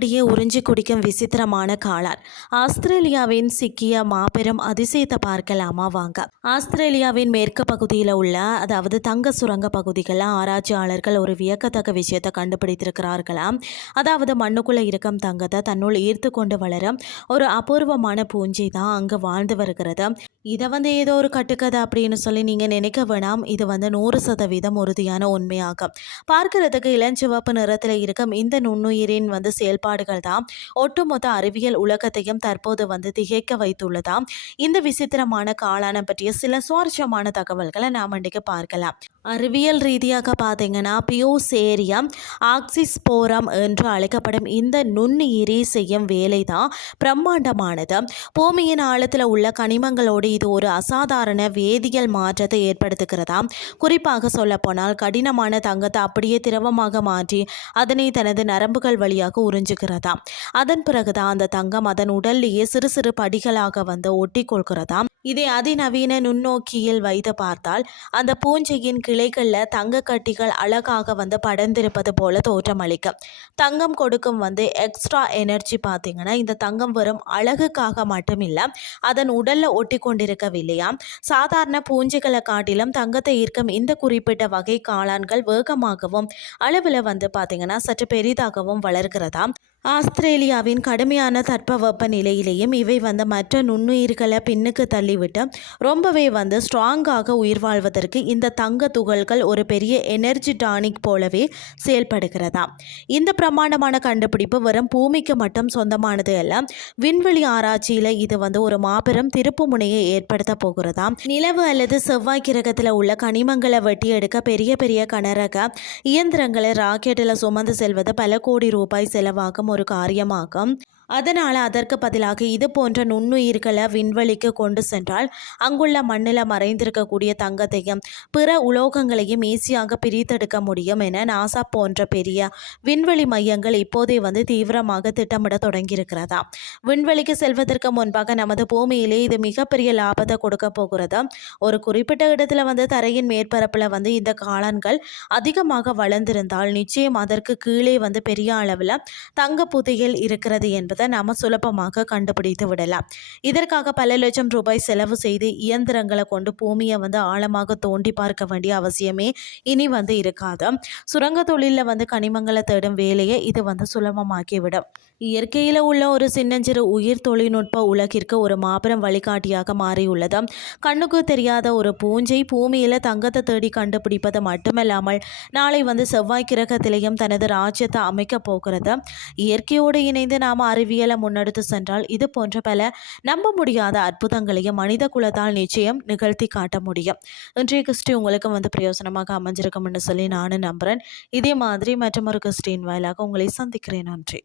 அப்படியே உறிஞ்சி குடிக்கும் விசித்திரமான காளான். ஆஸ்திரேலியாவின் சிக்கிய மாபெரும் அதிசயத்தை பார்க்கலாமா வாங்க. ஆஸ்திரேலியாவின் மேற்கு பகுதியில் உள்ள தங்க சுரங்க பகுதிகளில் ஆராய்ச்சியாளர்கள் ஒரு வியக்கத்தக்க விஷயத்தை கண்டுபிடித்திருக்கிறார்களாம். மண்ணுக்குள்ள இருக்கும் தங்கத்தை தன்னுள் ஈர்த்து கொண்டு வளரும் ஒரு அபூர்வமான பூஞ்சை தான் அங்கு வாழ்ந்து வருகிறது. இதை ஏதோ ஒரு கட்டுக்கதை அப்படின்னு சொல்லி நீங்கள் நினைக்க வேணாம். இது 100% உறுதியான உண்மையாகும். பார்க்கறதுக்கு இளஞ்சிவப்பு நிறத்தில் இருக்கும் இந்த நுண்ணுயிரின் செயல்பாடுகள் தான் ஒட்டுமொத்த அறிவியல் உலகத்தையும் தற்போது திகைக்க வைத்துள்ளதாம். இந்த விசித்திரமான காளான பற்றிய சில சுவாரஸ்யமான தகவல்களை நாம் இன்றைக்கு பார்க்கலாம். அறிவியல் ரீதியாக பார்த்தீங்கன்னா பியோசேரியம் ஆக்சிஸ்போரம் என்று அழைக்கப்படும் இந்த நுண்ணுயிரி செய்யும் வேலை தான் பிரம்மாண்டமானது. பூமியின் ஆழத்தில் உள்ள கனிமங்களோடு இது ஒரு அசாதாரண வேதியியல் மாற்றத்தை ஏற்படுத்துகிறதா. குறிப்பாக சொல்லப்போனால் கடினமான தங்கத்தை அப்படியே திரவமாக மாற்றி அதனை தனது நரம்புகள் வழியாக உறிஞ்சுகிறதா. அதன் பிறகுதான் அந்த தங்கம் அதன் உடல்லையே சிறு சிறு படிகளாக ஒட்டி கொள்கிறதா. இதை அதிநவீன நுண்ணோக்கியில் வைத்து பார்த்தால் அந்த பூஞ்சையின் கிளைகளில் தங்க கட்டிகள் அழகாக படர்ந்திருப்பது போல தோற்றமளிக்கும். தங்கம் கொடுக்கும் எக்ஸ்ட்ரா எனர்ஜி பார்த்தீங்கன்னா இந்த தங்கம் வரும் அழகுக்காக மட்டும் இல்லை, அதன் உடலில் ஒட்டி கொண்டிருக்கவில்லையா. சாதாரண பூஞ்சைகளை காட்டிலும் தங்கத்தை ஈர்க்கும் இந்த குறிப்பிட்ட வகை காளான்கள் வேகமாகவும் அளவில் பார்த்தீங்கன்னா சற்று பெரிதாகவும் வளர்கிறதா. ஆஸ்திரேலியாவின் கடுமையான தட்பவெப்ப நிலையிலேயும் இவை மற்ற நுண்ணுயிர்களை பின்னுக்கு தள்ளிவிட்டு ரொம்பவே ஸ்ட்ராங்காக உயிர் வாழ்வதற்கு இந்த தங்க துகள்கள் ஒரு பெரிய எனர்ஜி டானிக் போலவே செயல்படுகிறதா. இந்த பிரமாண்டமான கண்டுபிடிப்பு வெறும் பூமிக்கு மட்டும் சொந்தமானது அல்ல. விண்வெளி ஆராய்ச்சியில் இது ஒரு மாபெரும் திருப்பு முனையை ஏற்படுத்த போகிறதா. நிலவு அல்லது செவ்வாய் கிரகத்தில் உள்ள கனிமங்களை வெட்டி எடுக்க பெரிய பெரிய கனரக இயந்திரங்களை ராக்கெட்டில் சுமந்து செல்வது பல கோடி ரூபாய் செலவாகும் ஒரு காரியமாகும். அதனால் அதற்கு பதிலாக இது போன்ற நுண்ணுயிர்களை விண்வெளிக்கு கொண்டு சென்றால் அங்குள்ள மண்ணில் மறைந்திருக்கக்கூடிய தங்கத்தையும் பிற உலோகங்களையும் ஈஸியாக பிரித்தெடுக்க முடியும் என நாசா போன்ற பெரிய விண்வெளி மையங்கள் இப்போதே தீவிரமாக திட்டமிட தொடங்கியிருக்கிறதா. விண்வெளிக்கு செல்வதற்கு முன்பாக நமது பூமியிலே இது மிகப்பெரிய லாபத்தை கொடுக்க போகிறது. ஒரு குறிப்பிட்ட இடத்துல தரையின் மேற்பரப்பில் இந்த காளான்கள் அதிகமாக வளர்ந்திருந்தால் நிச்சயம் அதற்கு கீழே பெரிய அளவில் தங்க புதையல் இருக்கிறது என்பது நாம சுலபமாக கண்டுபிடித்து விடலாம். இதற்காக பல லட்சம் ரூபாய் செலவு செய்து இயந்திரங்களை கொண்டு பூமியை ஆழமாக தோண்டி பார்க்க வேண்டிய அவசியமே இனி இருக்காது. சுரங்க தொழிலில் கனிமங்களை தேடும் வேலையை இது சுலபமாக்கிவிடும். இயற்கையில் உள்ள ஒரு சின்னஞ்சிறு உயிர் தொழில்நுட்ப உலகிற்கு ஒரு மாபெரும் வழிகாட்டியாக மாறியுள்ளது. கண்ணுக்கு தெரியாத ஒரு பூஞ்சை பூமியில் தங்கத்தை தேடி கண்டுபிடிப்பது மட்டுமல்லாமல் நாளை செவ்வாய் கிரகத்திலேயும் தனது ராஜ்யத்தை அமைக்க போகிறது. இயற்கையோடு இணைந்து நாம் அறிவியலை முன்னெடுத்து சென்றால் இது போன்ற பல நம்ப முடியாத அற்புதங்களையும் மனித குலத்தால் நிச்சயம் நிகழ்த்தி காட்ட முடியும். இன்றைய கிறிஸ்டி உங்களுக்கு பிரயோசனமாக அமைஞ்சிருக்கும் என்று சொல்லி நானும் நம்புகிறேன். இதே மாதிரி மற்றொரு கிறிஸ்டின் வாயிலாக உங்களை சந்திக்கிறேன். நன்றி.